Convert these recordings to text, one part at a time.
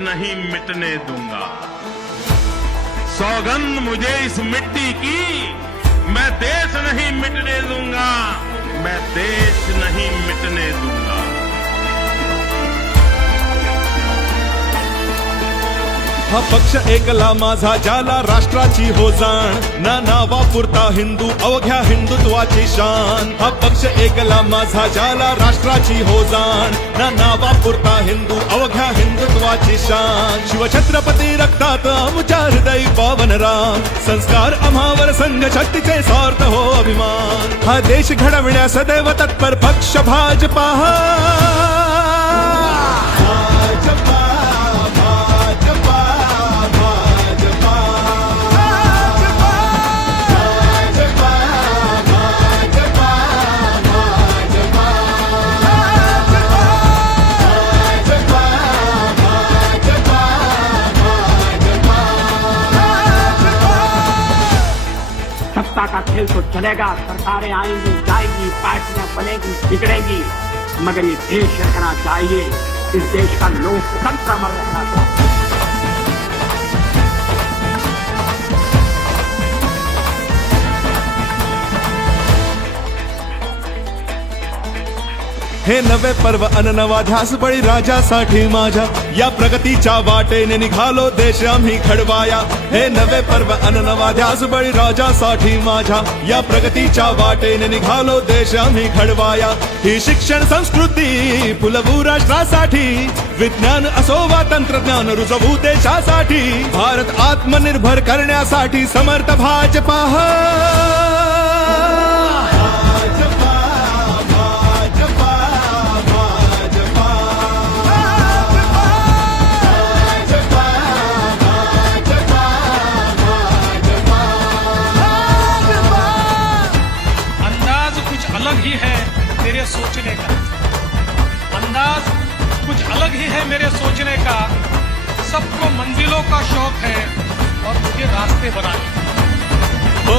नहीं मिटने दूंगा। सौगंध मुझे इस मिट्टी की, मैं देश नहीं मिटने दूंगा, मैं देश नहीं मिटने दूंगा। हा पक्ष एकला माझा ज्याला राष्ट्राची हो जाण, ना नावापुरता हिंदू अवघ्या हिंदुत्वाची शान। हा पक्ष एकला माझा ज्याला राष्ट्राची हो जाण, ना नावापुरता हिंदू अवघ्या हिंदुत्वाची शान। शिवछत्रपती रक्तात आमच्या हृदयी पावन राम, संस्कार आम्हावर संघ शक्तीचे सार्थ हो अभिमान। हा देश घडविण्या सदैव तत्पर पक्ष भाजपा। सत्ता का खेल तो चलेगा, सरकारें आएंगी जाएंगी, पार्टियां बनेगी बिगड़ेंगी, मगर ये देश रखना चाहिए। इस देश का लोकतंत्र अमर रखना चाहिए। हे नवे पर्व अन नवा ध्यास बळी राजासाठी माझ्या, या प्रगतीच्या वाटेने निघालो देश आम्ही घडवाया। हे नवे पर्व अन नवा ध्यास बळी राजासाठी माझ्या, या प्रगतीच्या वाटेने निघालो देश आम्ही घडवाया। ही शिक्षण संस्कृती फुलवू राष्ट्रासाठी, विज्ञान असो वा तंत्रज्ञान रुजवू देशासाठी, भारत आत्मनिर्भर करण्यासाठी समर्थ भाजपा। ही है मेरे सोचने का, अंदाज कुछ अलग ही है मेरे सोचने का। सबको मंजिलों का शौक है और मुझे रास्ते बनाने। हो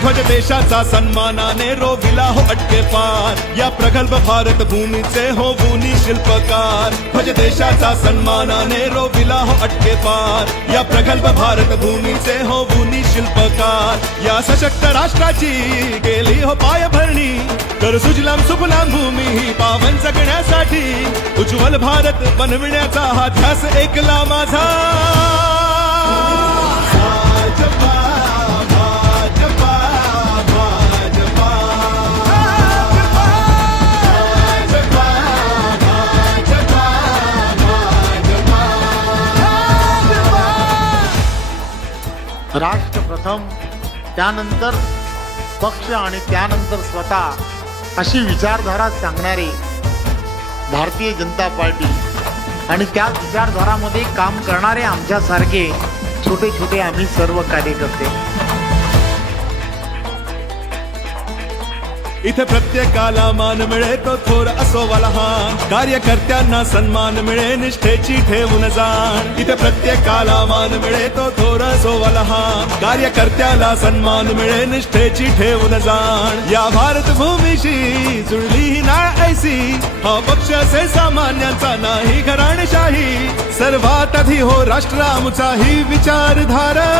ध्वज देशाचा सन्मानाने रोविला हो अटके पार, या प्रगल्भ भारत भूमीचे हो भूनी शिल्पकार। ध्वज देशाचा सन्मानाने रोविला हो अटके पार, या प्रगल्भ भारत भूमीचे हो भूनी शिल्पकार। या सशक्त राष्ट्राची गेली हो पायभरणी, तर सुजलाम सुफलाम भूमी ही पावन जगण्यासाठी, उज्ज्वल भारत बनविण्याचा हा ध्यास एकला माझा। राष्ट्र प्रथम, त्यानंतर पक्ष आणि त्यानंतर स्वतः अशी विचारधारा सांगणारी भारतीय जनता पार्टी आणि त्या विचारधारामध्ये काम करणारे आमच्यासारखे छोटे छोटे आम्ही सर्व कार्यकर्ते। इथे प्रत्येकाला मान मिळे तो थोर असो वा लहान, कार्यकर्त्यांना सन्मान मिळे निष्ठेची ठेवून जाण। इथे प्रत्येकाला मान मिळे तो थोर असो वा लहान, कार्यकर्त्याला सन्मान मिळे निष्ठेची ठेवून जाण। या भारत भूमीशी जुळली ही नाळ ऐसी, हा पक्ष असे सामान्यांचा नाही घराणेशाही, सर्वात आधी हो राष्ट्र आमचा ही विचारधारा।